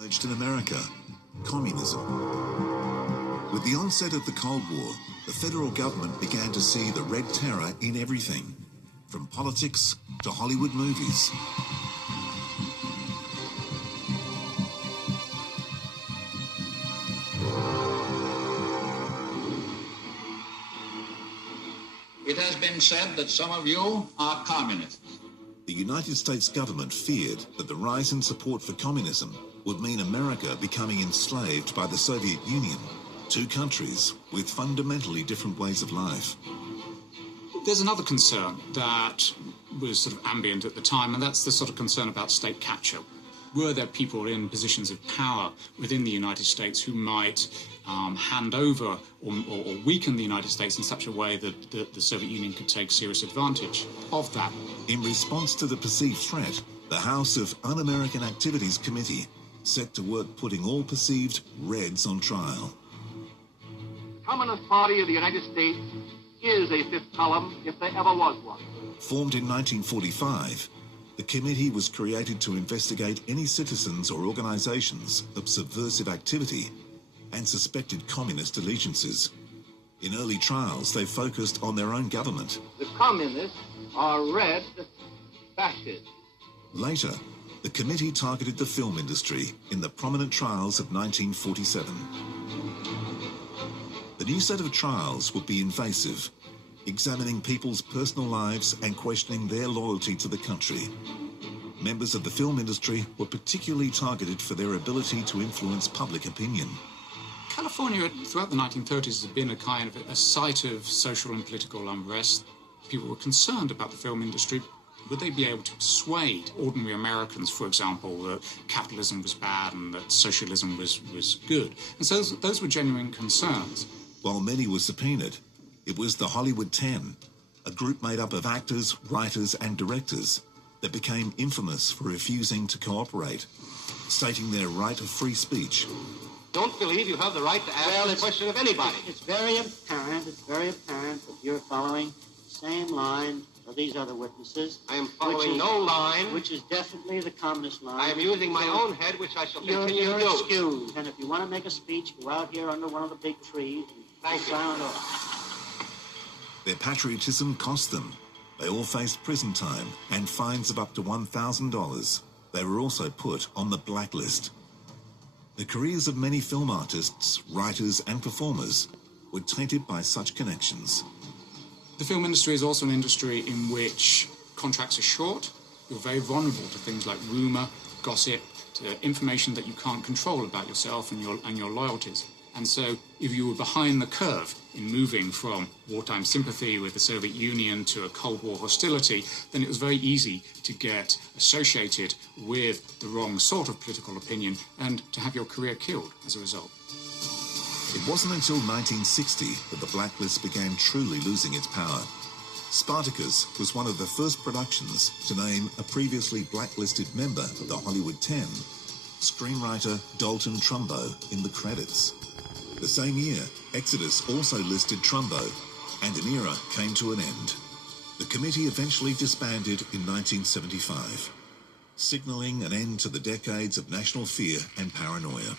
emerged in America, communism. With the onset of the Cold War, the federal government began to see the Red Terror in everything, from politics to Hollywood movies. It has been said that some of you are communists. The United States government feared that the rise in support for communism would mean America becoming enslaved by the Soviet Union, two countries with fundamentally different ways of life. There's another concern that was sort of ambient at the time, and that's the sort of concern about state capture. Were there people in positions of power within the United States who might hand over or weaken the United States in such a way that the Soviet Union could take serious advantage of that? In response to the perceived threat, the House of Un-American Activities Committee set to work putting all perceived Reds on trial. The Communist Party of the United States is a fifth column, if there ever was one. Formed in 1945, the committee was created to investigate any citizens or organizations of subversive activity and suspected communist allegiances. In early trials, they focused on their own government. The communists are red fascists. Later, the committee targeted the film industry in the prominent trials of 1947. The new set of trials would be invasive, examining people's personal lives and questioning their loyalty to the country. Members of the film industry were particularly targeted for their ability to influence public opinion. California, throughout the 1930s, has been a kind of a site of social and political unrest. People were concerned about the film industry. Would they be able to persuade ordinary Americans, for example, that capitalism was bad and that socialism was good? And so those were genuine concerns. While many were subpoenaed, it was the Hollywood 10, a group made up of actors, writers and directors that became infamous for refusing to cooperate, stating their right of free speech. Don't believe you have the right to ask a question of anybody. It's very apparent that you're following the same line of these other witnesses. I am following no line. Which is definitely the communist line. I am using my own head, which I shall continue You're to do. excused. And if you want to make a speech, go out here under one of the big trees and Thank you. silent off. Their patriotism cost them. They all faced prison time and fines of up to $1,000. They were also put on the blacklist. The careers of many film artists, writers and performers were tainted by such connections. The film industry is also an industry in which contracts are short. You're very vulnerable to things like rumour, gossip, to information that you can't control about yourself and your loyalties. And so if you were behind the curve in moving from wartime sympathy with the Soviet Union to a Cold War hostility, then it was very easy to get associated with the wrong sort of political opinion and to have your career killed as a result. It wasn't until 1960 that the blacklist began truly losing its power. Spartacus was one of the first productions to name a previously blacklisted member of the Hollywood 10, screenwriter Dalton Trumbo, in the credits. The same year, Exodus also listed Trumbo, and an era came to an end. The committee eventually disbanded in 1975, signalling an end to the decades of national fear and paranoia.